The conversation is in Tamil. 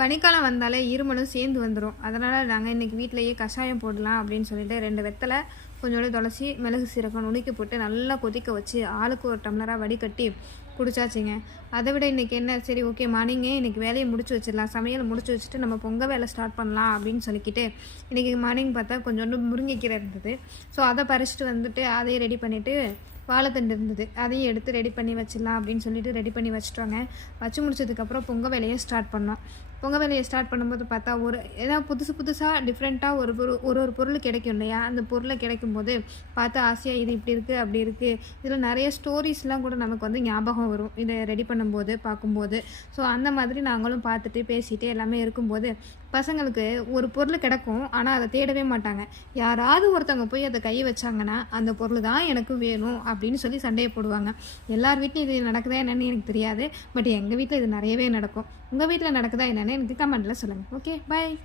பனிக்காலம் வந்தாலே இருமலும் சேர்ந்து வந்துடும். அதனால் நாங்கள் இன்றைக்கி வீட்டிலேயே கஷாயம் போடலாம் அப்படின்னு சொல்லிட்டு 2 வெத்தலை, கொஞ்சோண்டு துளசி, மிளகு சீரகம் நுணுக்கி போட்டு நல்லா கொதிக்க வச்சு ஆளுக்கு ஒரு டம்ளராக வடிகட்டி குடிச்சாச்சுங்க. அதை விட இன்றைக்கி என்ன, சரி ஓகே மார்னிங்கே இன்றைக்கி வேலையை முடிச்சு வச்சிடலாம், சமையல் முடிச்சு வச்சுட்டு நம்ம பொங்கல் வேலை ஸ்டார்ட் பண்ணலாம் அப்படின்னு சொல்லிக்கிட்டு இன்றைக்கி மார்னிங் பார்த்தா கொஞ்சோண்டு முருங்கைக்கீரை இருந்தது. ஸோ அதை பறிச்சுட்டு வந்துட்டு அதையும் ரெடி பண்ணிவிட்டு வாழைத்தண்டு இருந்தது, அதையும் எடுத்து ரெடி பண்ணி வச்சிடலாம் அப்படின்னு சொல்லிட்டு ரெடி பண்ணி வச்சுட்டோங்க. வச்சு முடிச்சதுக்கப்புறம் பொங்கல் வேலையை ஸ்டார்ட் பண்ணோம். பொங்கல் வேலையை ஸ்டார்ட் பண்ணும்போது பார்த்தா ஏதாவது புதுசாக டிஃப்ரெண்ட்டாக ஒரு பொருள் கிடைக்கும் இல்லையா, அந்த பொருளை கிடைக்கும்போது பார்த்து ஆசையாக இது இப்படி இருக்குது அப்படி இருக்குது, இதில் நிறைய ஸ்டோரிஸ்லாம் கூட நமக்கு வந்து ஞாபகம் வரும் இதை ரெடி பண்ணும்போது பார்க்கும்போது. ஸோ அந்த மாதிரி நாங்களும் பார்த்துட்டு பேசிட்டு எல்லாமே இருக்கும்போது பசங்களுக்கு ஒரு பொருள் கிடைக்கும், ஆனால் அதை தேடவே மாட்டாங்க. யாராவது ஒருத்தவங்க போய் அதை கை வச்சாங்கன்னா அந்த பொருள் தான் எனக்கு வேணும் அப்படின்னு சொல்லி சண்டையை போடுவாங்க. எல்லார் வீட்லையும் இது நடக்குதா என்னன்னு எனக்கு தெரியாது, பட் எங்கள் வீட்டில் இது நிறையவே நடக்கும். உங்கள் வீட்டில் நடக்குதா என்னன்னு எனக்கு கமெண்ட்டில் சொல்லுங்கள். ஓகே, பாய்.